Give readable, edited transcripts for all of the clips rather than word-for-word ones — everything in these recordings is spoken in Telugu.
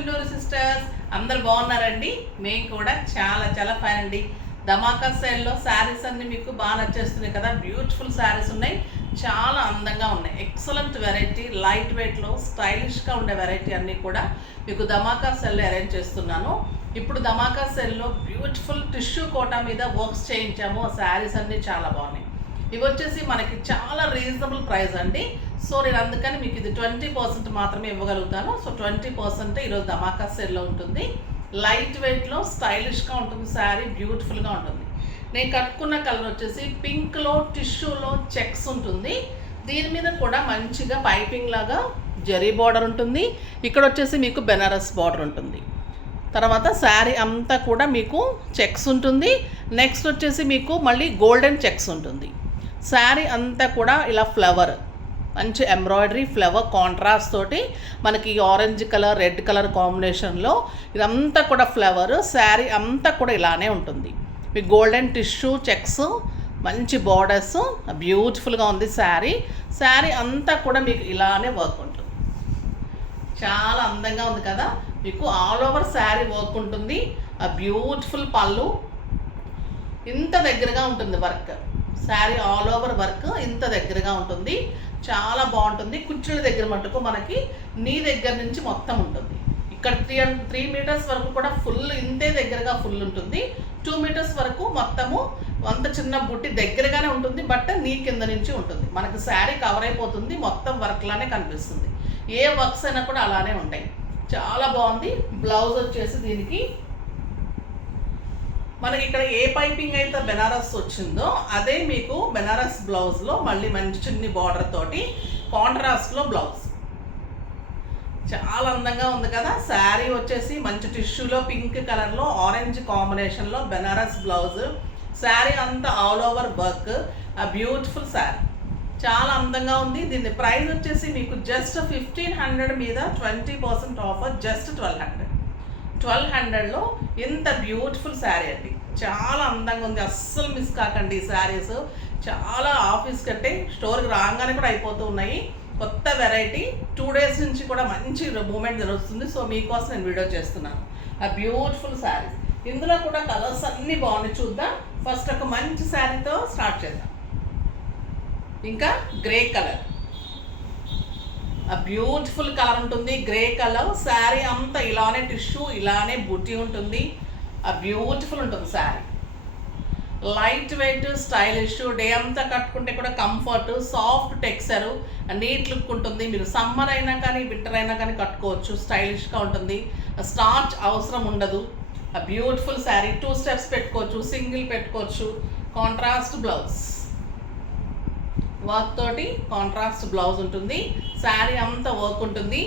చుండూరు సిస్టర్స్ అందరు బాగున్నారండి. మేము కూడా చాలా చాలా ఫైన్ అండి. ధమాకా సేల్లో శారీస్ అన్ని మీకు బాగా నచ్చేస్తున్నాయి కదా. బ్యూటిఫుల్ శారీస్ ఉన్నాయి, చాలా అందంగా ఉన్నాయి. ఎక్సలెంట్ వెరైటీ, లైట్ వెయిట్లో స్టైలిష్గా ఉండే వెరైటీ అన్నీ కూడా మీకు ధమాకా సెల్లో అరేంజ్ చేస్తున్నాను. ఇప్పుడు ధమాకా సెల్లో బ్యూటిఫుల్ టిష్యూ కోటా మీద వర్క్స్ చేయించాము. ఆ శారీస్ అన్నీ చాలా బాగున్నాయి. ఇవి వచ్చేసి మనకి చాలా రీజనబుల్ ప్రైస్ అండి. సో నేను అందుకని మీకు ఇది 20% మాత్రమే ఇవ్వగలుగుతాను. సో 20% ఈరోజు ధమాకా సేల్లో ఉంటుంది. లైట్ వెయిట్లో స్టైలిష్గా ఉంటుంది శారీ, బ్యూటిఫుల్గా ఉంటుంది. నేను కట్టుకున్న కలర్ వచ్చేసి పింక్లో టిష్యూలో చెక్స్ ఉంటుంది. దీని మీద కూడా మంచిగా పైపింగ్ లాగా జరీ బార్డర్ ఉంటుంది. ఇక్కడ వచ్చేసి మీకు బెనారస్ బార్డర్ ఉంటుంది. తర్వాత శారీ అంతా కూడా మీకు చెక్స్ ఉంటుంది. నెక్స్ట్ వచ్చేసి మీకు మళ్ళీ గోల్డెన్ చెక్స్ ఉంటుంది. శారీ అంతా కూడా ఇలా ఫ్లవర్, మంచి ఎంబ్రాయిడరీ ఫ్లవర్ కాంట్రాస్ట్ తోటి మనకి ఆరెంజ్ కలర్ రెడ్ కలర్ కాంబినేషన్లో ఇదంతా కూడా ఫ్లవర్. శారీ అంతా కూడా ఇలానే ఉంటుంది. మీకు గోల్డెన్ టిష్యూ చెక్స్, మంచి బార్డర్స్, బ్యూటిఫుల్గా ఉంది శారీ. శారీ అంతా కూడా మీకు ఇలానే వర్క్ ఉంటుంది. చాలా అందంగా ఉంది కదా. మీకు ఆల్ ఓవర్ శారీ వర్క్ ఉంటుంది. ఆ బ్యూటిఫుల్ పళ్ళు ఇంత దగ్గరగా ఉంటుంది work. Sari all over work ఇంత దగ్గరగా ఉంటుంది. చాలా బాగుంటుంది. కుచ్చుల దగ్గర మటుకు మనకి నీ దగ్గర నుంచి మొత్తం ఉంటుంది. ఇక్కడ 3 మీటర్స్ వరకు కూడా ఫుల్ ఇంతే దగ్గరగా ఫుల్ ఉంటుంది. 2 మీటర్స్ వరకు మొత్తము అంత చిన్న బుట్టి దగ్గరగానే ఉంటుంది. బట్ నీ కింద నుంచి ఉంటుంది. మనకి శారీ కవర్ అయిపోతుంది. మొత్తం వర్క్లానే కనిపిస్తుంది. ఏ వర్క్స్ అయినా కూడా అలానే ఉంటాయి. చాలా బాగుంది. బ్లౌజ్ వచ్చేసి దీనికి మనకి ఇక్కడ ఏ పైపింగ్ అయితే బెనారస్ వచ్చిందో అదే మీకు బెనారస్ బ్లౌజ్లో మళ్ళీ మంచి చిన్ని బార్డర్ తోటి కాంట్రాస్ట్లో బ్లౌజ్. చాలా అందంగా ఉంది కదా. శారీ వచ్చేసి మంచి టిష్యూలో పింక్ కలర్లో ఆరెంజ్ కాంబినేషన్లో బెనారస్ బ్లౌజ్. శారీ అంతా ఆల్ ఓవర్ వర్క్. ఆ బ్యూటిఫుల్ శారీ చాలా అందంగా ఉంది. దీని ప్రైస్ వచ్చేసి మీకు జస్ట్ 1500 మీద 20% ఆఫర్, జస్ట్ 1200. 1200లో ఇంత బ్యూటిఫుల్ శారీ అండి. చాలా అందంగా ఉంది. అస్సలు మిస్ కాకండి ఈ శారీస్. చాలా ఆఫీస్ కంటే స్టోర్కి రాగానే కూడా అయిపోతూ ఉన్నాయి. కొత్త వెరైటీ 2 days నుంచి కూడా మంచి మూమెంట్ జరుగుతుంది. సో మీకోసం నేను వీడియో చేస్తున్నాను. ఆ బ్యూటిఫుల్ శారీస్ ఇందులో కూడా కలర్స్ అన్నీ బాగున్నాయి. చూద్దాం. ఫస్ట్ ఒక మంచి శారీతో స్టార్ట్ చేద్దాం. ఇంకా గ్రే కలర్, ఆ బ్యూటిఫుల్ కలర్ ఉంటుంది. గ్రే కలర్ శారీ అంతా ఇలానే టిష్యూ, ఇలానే బుట్టి ఉంటుంది. ఆ బ్యూటిఫుల్ ఉంటుంది sari. Light weight, stylish, day అంతా కట్టుకుంటే కూడా comfort, soft texture, neat look ఉంటుంది. మీరు సమ్మర్ అయినా కానీ వింటర్ అయినా కానీ కట్టుకోవచ్చు. స్టైలిష్గా ఉంటుంది. స్టార్చ్ అవసరం ఉండదు. ఆ బ్యూటిఫుల్ శారీ 2 steps పెట్టుకోవచ్చు, సింగిల్ పెట్టుకోవచ్చు. కాంట్రాస్ట్ బ్లౌజ్, వర్క్ తోటి కాంట్రాస్ట్ బ్లౌజ్ ఉంటుంది. శారీ అంతా వర్క్ ఉంటుంది.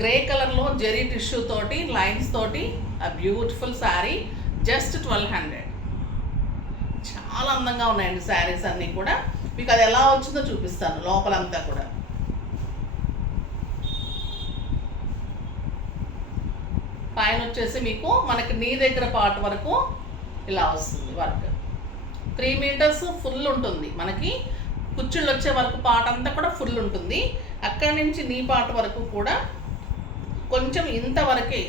గ్రే కలర్లో జెరీ టిష్యూ తోటి లైన్స్ తోటి ఆ బ్యూటిఫుల్ శారీ, జస్ట్ 1200. చాలా అందంగా ఉన్నాయండి శారీస్ అన్నీ కూడా. మీకు అది ఎలా వచ్చిందో చూపిస్తాను. లోపలంతా కూడా పైన వచ్చేసి మీకు మనకి నీ దగ్గర పార్ట్ వరకు ఇలా వస్తుంది వర్క్. 3 మీటర్స్ ఫుల్ ఉంటుంది. మనకి కుచ్చుళ్ళు వచ్చే వరకు పార్ట్ అంతా కూడా ఫుల్ ఉంటుంది. అక్కడి నుంచి నీ పార్ట్ వరకు కూడా కొంచెం ఇంతవరకే,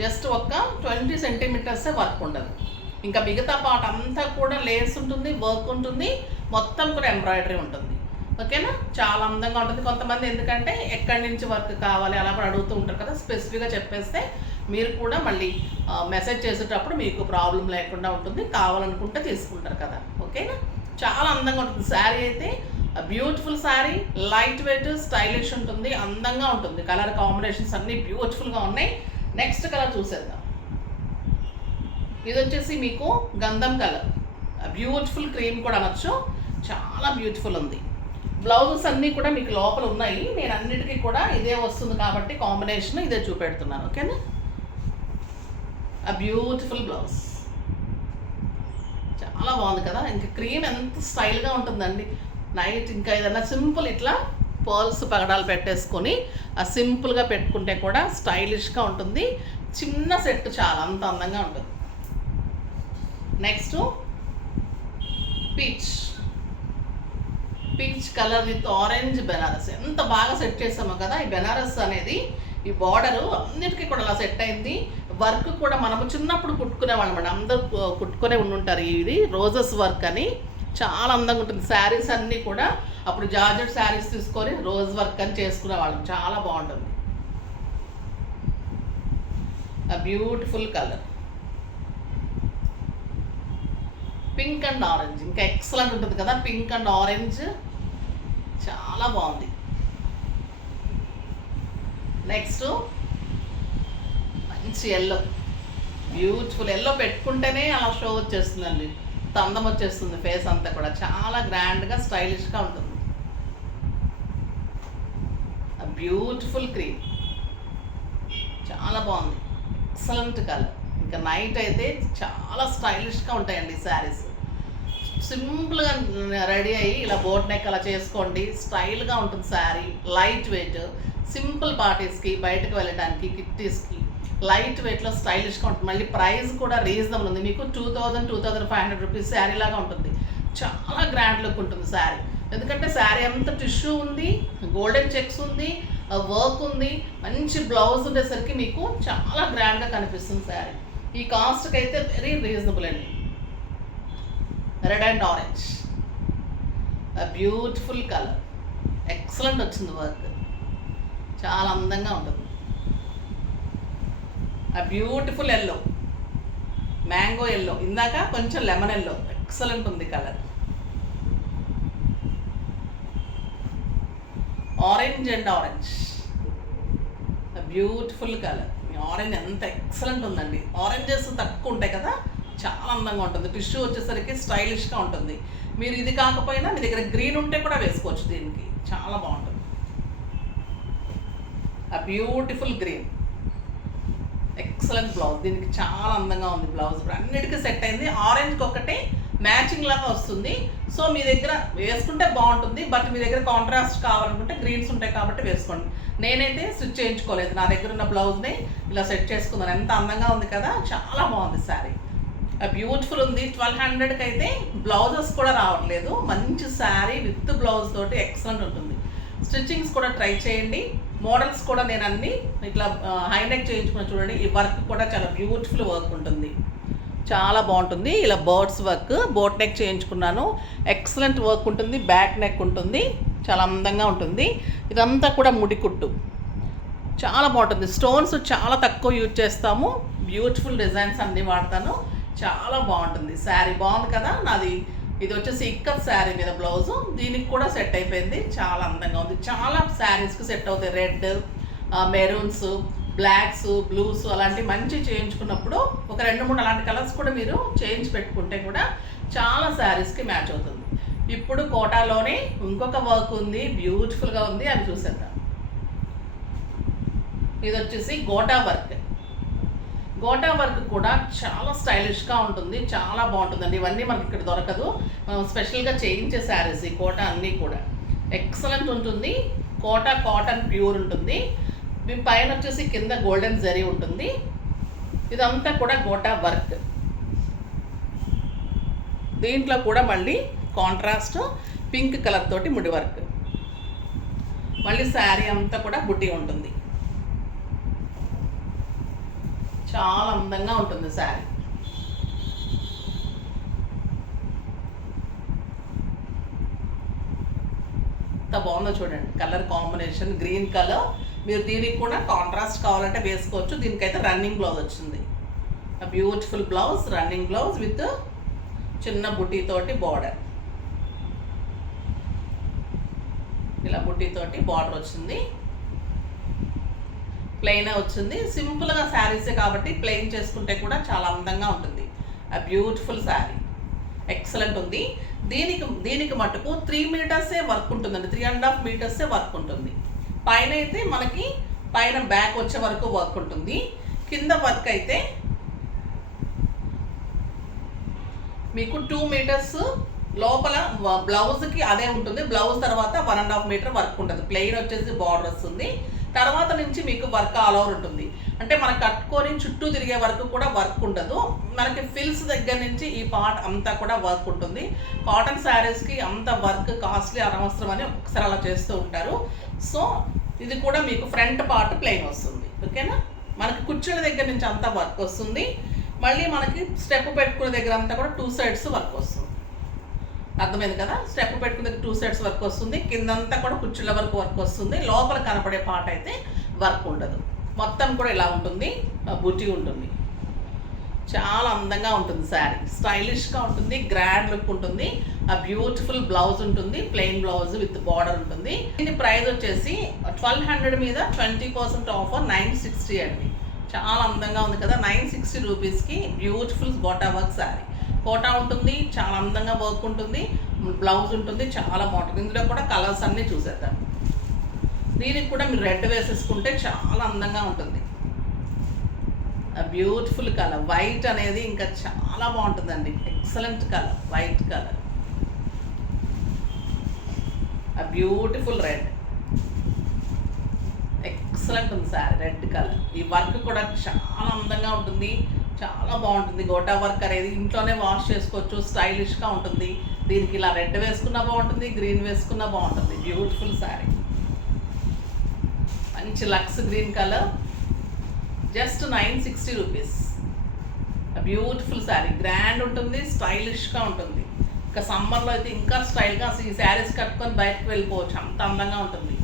జస్ట్ ఒక 20 centimeters వర్క్ ఉండదు. ఇంకా మిగతా పార్ట్ అంతా కూడా లేస్ ఉంటుంది, వర్క్ ఉంటుంది, మొత్తం కూడా ఎంబ్రాయిడరీ ఉంటుంది. ఓకేనా. చాలా అందంగా ఉంటుంది. కొంతమంది ఎందుకంటే ఎక్కడి నుంచి వర్క్ కావాలి అలా కూడా అడుగుతూ ఉంటారు కదా. స్పెసిఫిక్గా చెప్పేస్తే మీరు కూడా మళ్ళీ మెసేజ్ చేసేటప్పుడు మీకు ప్రాబ్లం లేకుండా ఉంటుంది. కావాలనుకుంటే తీసుకుంటారు కదా. ఓకేనా. చాలా అందంగా ఉంటుంది శారీ అయితే. Beautiful sari, light weight, stylish ఉంటుంది, అందంగా ఉంటుంది. కలర్ కాంబినేషన్స్ అన్నీ బ్యూటిఫుల్గా ఉన్నాయి. నెక్స్ట్ కలర్ చూసేద్దాం. ఇది వచ్చేసి మీకు గంధం కలర్, బ్యూటిఫుల్ క్రీమ్ కూడా అనొచ్చు. చాలా బ్యూటిఫుల్ ఉంది. బ్లౌజెస్ అన్నీ కూడా మీకు లోపల ఉన్నాయి. నేను అన్నిటికీ కూడా ఇదే వస్తుంది కాబట్టి కాంబినేషన్ ఇదే చూపెడుతున్నాను. ఓకేనా. ఆ బ్యూటిఫుల్ బ్లౌజ్ చాలా బాగుంది కదా. ఇంకా క్రీమ్ ఎంత స్టైల్గా ఉంటుందండి. నైట్ ఇంకా ఏదైనా సింపుల్ ఇట్లా పర్ల్స్ పగడాలు పెట్టేసుకొని ఆ సింపుల్గా పెట్టుకుంటే కూడా స్టైలిష్గా ఉంటుంది. చిన్న సెట్ చాలా అంత అందంగా ఉంటుంది. Next peach peach colour with orange Banaras. ఎంత బాగా సెట్ చేసామో కదా ఈ బెనారస్ అనేది. ఈ బార్డరు అన్నిటికీ కూడా అలా సెట్ అయింది. వర్క్ కూడా మనము చిన్నప్పుడు కుట్టుకునేవాళ్ళం అండి, అందరూ కుట్టుకునే ఉండుంటారు. ఇది రోజెస్ వర్క్ అని చాలా అందంగా ఉంటుంది. శారీస్ అన్నీ కూడా అప్పుడు జార్జెట్ శారీస్ తీసుకొని రోజ్ వర్క్ అని చేసుకునేవాళ్ళం, చాలా బాగుంటుంది. Beautiful colour pink and orange, ఇంకా ఎక్సలెంట్ ఉంటుంది కదా పింక్ అండ్ ఆరెంజ్, చాలా బాగుంది. నెక్స్ట్ మంచి ఎల్లో, బ్యూటిఫుల్ ఎల్లో పెట్టుకుంటేనే అలా షో వచ్చేస్తుందండి, అందం వచ్చేస్తుంది ఫేస్ అంతా కూడా, చాలా గ్రాండ్గా స్టైలిష్గా ఉంటుంది. బ్యూటిఫుల్ క్రీమ్, చాలా బాగుంది, ఎక్సలెంట్ కలర్. ఇంకా నైట్ అయితే చాలా స్టైలిష్గా ఉంటాయండి ఈ శారీస్. సింపుల్గా రెడీ అయ్యి ఇలా బోట్ నెక్ అలా చేసుకోండి, స్టైల్గా ఉంటుంది శారీ. లైట్ వెయిట్, సింపుల్ పార్టీస్కి, బయటకు వెళ్ళడానికి, కిట్టీస్కి లైట్ వెయిట్లో స్టైలిష్గా ఉంటుంది. మళ్ళీ ప్రైస్ కూడా రీజనబుల్ ఉంది, మీకు 2000-2500 రూపీస్ శారీ లాగా ఉంటుంది. చాలా గ్రాండ్ లుక్ ఉంటుంది శారీ, ఎందుకంటే శారీ అంతా టిష్యూ ఉంది, గోల్డెన్ చెక్స్ ఉంది, వర్క్ ఉంది, మంచి బ్లౌజ్ ఉండేసరికి మీకు చాలా గ్రాండ్గా కనిపిస్తుంది శారీ. ఈ కాస్ట్కి అయితే వెరీ రీజనబుల్ అండి. Red and orange, beautiful colour, excellent వచ్చింది వర్క్, చాలా అందంగా ఉంటుంది. బ్యూటిఫుల్ ఎల్లో, మ్యాంగో ఎల్లో, ఇందాక కొంచెం లెమన్ ఎల్లో, ఎక్సలెంట్ ఉంది colour. Orange and orange, beautiful colour. Orange ఎంత ఎక్సలెంట్ ఉందండి, ఆరెంజెస్ తక్కువ ఉంటాయి కదా, చాలా అందంగా ఉంటుంది. టిష్యూ వచ్చేసరికి స్టైలిష్గా ఉంటుంది. మీరు ఇది కాకపోయినా మీ దగ్గర గ్రీన్ ఉంటే కూడా వేసుకోవచ్చు, దీనికి చాలా బాగుంటుంది. బ్యూటిఫుల్ గ్రీన్, ఎక్సలెంట్ బ్లౌజ్, దీనికి చాలా అందంగా ఉంది బ్లౌజ్, అన్నిటికీ సెట్ అయింది. ఆరెంజ్కి ఒకటే మ్యాచింగ్ లాగా వస్తుంది, సో మీ దగ్గర వేసుకుంటే బాగుంటుంది. బట్ మీ దగ్గర కాంట్రాస్ట్ కావాలనుకుంటే గ్రీన్స్ ఉంటాయి కాబట్టి వేసుకోండి. నేనైతే స్టిచ్ చేయించుకోలేదు, నా దగ్గర ఉన్న బ్లౌజ్ని ఇలా సెట్ చేసుకున్నాను. ఎంత అందంగా ఉంది కదా, చాలా బాగుంది శారీ, బ్యూటిఫుల్ ఉంది. 1200కి అయితే బ్లౌజెస్ కూడా రావట్లేదు, మంచి శారీ విత్ బ్లౌజ్ తోటి ఎక్సలెంట్ ఉంటుంది. స్టిచ్చింగ్స్ కూడా ట్రై చేయండి. మోడల్స్ కూడా నేను అన్ని ఇట్లా హైనెక్ చేయించుకుని చూడండి. ఈ వర్క్ కూడా చాలా బ్యూటిఫుల్ వర్క్ ఉంటుంది, చాలా బాగుంటుంది. ఇలా బర్డ్స్ వర్క్, బోట్ నెక్ చేయించుకున్నాను, ఎక్సలెంట్ వర్క్ ఉంటుంది. బ్యాక్ నెక్ ఉంటుంది, చాలా అందంగా ఉంటుంది. ఇదంతా కూడా ముడికుట్టు, చాలా బాగుంటుంది. స్టోన్స్ చాలా తక్కువ యూజ్ చేస్తాము, బ్యూటిఫుల్ డిజైన్స్ అన్నీ వాడతాను, చాలా బాగుంటుంది. శారీ బాగుంది కదా నాది. ఇది వచ్చేసి ఇక్కత్ శారీ మీద బ్లౌజు, దీనికి కూడా సెట్ అయిపోయింది, చాలా అందంగా ఉంది. చాలా శారీస్కి సెట్ అవుతాయి. రెడ్, మెరూన్స్, బ్లాక్స్, బ్లూస్ అలాంటి మంచి చేయించుకున్నప్పుడు ఒక 2-3 అలాంటి కలర్స్ కూడా మీరు చేయించి పెట్టుకుంటే కూడా చాలా శారీస్కి మ్యాచ్ అవుతుంది. ఇప్పుడు కోటాలోనే ఇంకొక వర్క్ ఉంది, బ్యూటిఫుల్గా ఉంది, అది చూసేద్దాం. ఇది వచ్చేసి గోటా వర్క్. గోటా వర్క్ కూడా చాలా స్టైలిష్గా ఉంటుంది, చాలా బాగుంటుందండి. ఇవన్నీ మనకి ఇక్కడ దొరకదు, స్పెషల్గా చేయించే శారీస్ ఈ కోటా అన్నీ కూడా ఎక్సలెంట్ ఉంటుంది. కోటా కాటన్ ప్యూర్ ఉంటుంది. దీని పైన వచ్చేసి కింద గోల్డెన్ జరీ ఉంటుంది. ఇదంతా కూడా గోటా వర్క్. దీంట్లో కూడా మళ్ళీ కాంట్రాస్ట్ పింక్ కలర్ తోటి ముడి వర్క్, మళ్ళీ శారీ అంతా కూడా బుట్టి ఉంటుంది, చాలా అందంగా ఉంటుంది శారీ. ఎంత బాగుందో చూడండి, కలర్ కాంబినేషన్ గ్రీన్ కలర్. మీరు దీనికి కూడా కాంట్రాస్ట్ కావాలంటే వేసుకోవచ్చు. దీనికైతే రన్నింగ్ బ్లౌజ్ వచ్చింది, beautiful blouse, running blouse with చిన్న బుట్టీతోటి బార్డర్, ఇలా బుట్టీతోటి బార్డర్ వచ్చింది. ప్లెయిన్ వచ్చింది, సింపుల్గా శారీసే కాబట్టి ప్లెయిన్ చేసుకుంటే కూడా చాలా అందంగా ఉంటుంది. బ్యూటిఫుల్ శారీ, ఎక్సలెంట్ ఉంది. దీనికి మటుకు 3 మీటర్సే వర్క్ ఉంటుందండి, 3.5 మీటర్సే వర్క్ ఉంటుంది. పైన అయితే మనకి పైన బ్యాక్ వచ్చే వరకు వర్క్ ఉంటుంది. కింద వర్క్ అయితే మీకు 2 మీటర్స్ లోపల బ్లౌజ్కి అదే ఉంటుంది. బ్లౌజ్ తర్వాత 1.5 మీటర్ వర్క్ ఉంటుంది. ప్లెయిన్ వచ్చేసి బార్డర్ వస్తుంది. తర్వాత నుంచి మీకు వర్క్ ఆల్ ఓవర్ ఉంటుంది. అంటే మనం కట్టుకొని చుట్టూ తిరిగే వరకు కూడా వర్క్ ఉండదు. మనకి ఫిల్స్ దగ్గర నుంచి ఈ పార్ట్ అంతా కూడా వర్క్ ఉంటుంది. కాటన్ శారీస్కి అంత వర్క్ కాస్ట్లీ అనవసరం అని ఒకసారి అలా చేస్తూ ఉంటారు. సో ఇది కూడా మీకు ఫ్రంట్ పార్ట్ ప్లెయిన్ వస్తుంది. ఓకేనా, మనకి కుర్చీల దగ్గర నుంచి అంతా వర్క్ వస్తుంది. మళ్ళీ మనకి స్టెప్ పెట్టుకునే దగ్గర అంతా కూడా 2 సైడ్స్ వర్క్ వస్తుంది. అర్థమైంది కదా, స్టెప్ పెట్టుకునే 2 సైడ్స్ వర్క్ వస్తుంది. కిందంతా కూడా కుర్చీల వరకు వర్క్ వస్తుంది. లోపల కనపడే పార్ట్ అయితే వర్క్ ఉండదు. మొత్తం కూడా ఇలా ఉంటుంది. బుటీ ఉంటుంది. చాలా అందంగా ఉంటుంది శారీ. స్టైలిష్గా ఉంటుంది. గ్రాండ్ లుక్ ఉంటుంది. ఆ బ్యూటిఫుల్ బ్లౌజ్ ఉంటుంది. ప్లెయిన్ బ్లౌజ్ విత్ బార్డర్ ఉంటుంది. దీని ప్రైస్ వచ్చేసి 1200 మీద 20% ఆఫర్ 960 అండి. చాలా అందంగా ఉంది కదా. 960 రూపీస్కి బ్యూటిఫుల్ గోటా వర్క్ శారీ. కోటా ఉంటుంది. చాలా అందంగా వర్క్ ఉంటుంది. బ్లౌజ్ ఉంటుంది. చాలా బాగుంటుంది. ఇందులో కూడా కలర్స్ అన్నీ చూసేద్దాం. దీనికి కూడా మీరు రెడ్ వేసేసుకుంటే చాలా అందంగా ఉంటుంది. బ్యూటిఫుల్ కలర్ వైట్ అనేది ఇంకా చాలా బాగుంటుందండి. Excellent colour, white colour. Beautiful red, excellent ఉంది సారీ. Red colour. ఈ వర్క్ కూడా చాలా అందంగా ఉంటుంది. చాలా బాగుంటుంది. గోటా వర్క్ అనేది ఇంట్లోనే వాష్ చేసుకోవచ్చు. స్టైలిష్గా ఉంటుంది. దీనికి ఇలా రెడ్ వేసుకున్నా బాగుంటుంది, గ్రీన్ వేసుకున్నా బాగుంటుంది. బ్యూటిఫుల్ శారీ. మంచి లక్స్ green colour. Just 960 rupees. Beautiful sari. Grand ఉంటుంది. స్టైలిష్గా ఉంటుంది. ఇంకా సమ్మర్లో అయితే ఇంకా స్టైల్గా అసలు ఈ శారీస్ కట్టుకొని బయటకు వెళ్ళిపోవచ్చు. అంత అందంగా ఉంటుంది.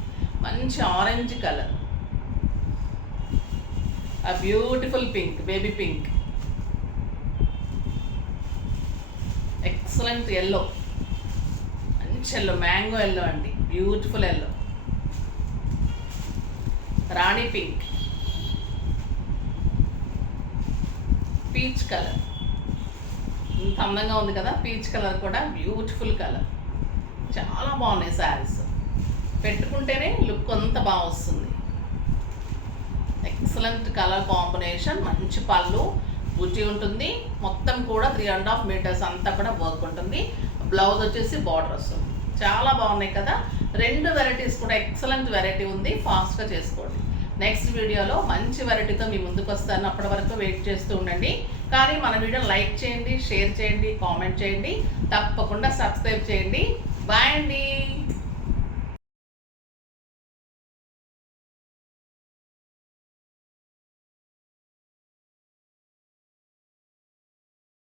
మంచి orange colour. Beautiful pink, baby pink. Excellent yellow, మంచి ఎల్లో, మ్యాంగో ఎల్లో అండి. Beautiful yellow. Rani pink, peach colour. ఇంత అందంగా ఉంది కదా. పీచ్ కలర్ కూడా బ్యూటిఫుల్ కలర్. చాలా బాగున్నాయి శారీస్. పెట్టుకుంటేనే లుక్ అంతా బాగా వస్తుంది. Excellent colour combination. మంచి పళ్ళు, బుట్టి ఉంటుంది. మొత్తం కూడా 3.5 మీటర్స్ అంతా కూడా వర్క్ ఉంటుంది. బ్లౌజ్ వచ్చేసి బార్డర్ వస్తుంది. చాలా బాగున్నాయి కదా. 2 వెరైటీస్ కూడా ఎక్సలెంట్ వెరైటీ ఉంది. ఫాస్ట్గా చేసుకోండి. నెక్స్ట్ వీడియోలో మంచి వెరైటీతో మీ ముందుకు వస్తాను. అప్పటి వరకు వెయిట్ చేస్తూ ఉండండి. కానీ మన వీడియో లైక్ చేయండి, షేర్ చేయండి, కామెంట్ చేయండి. తప్పకుండా సబ్స్క్రైబ్ చేయండి. బాయ్ అండి.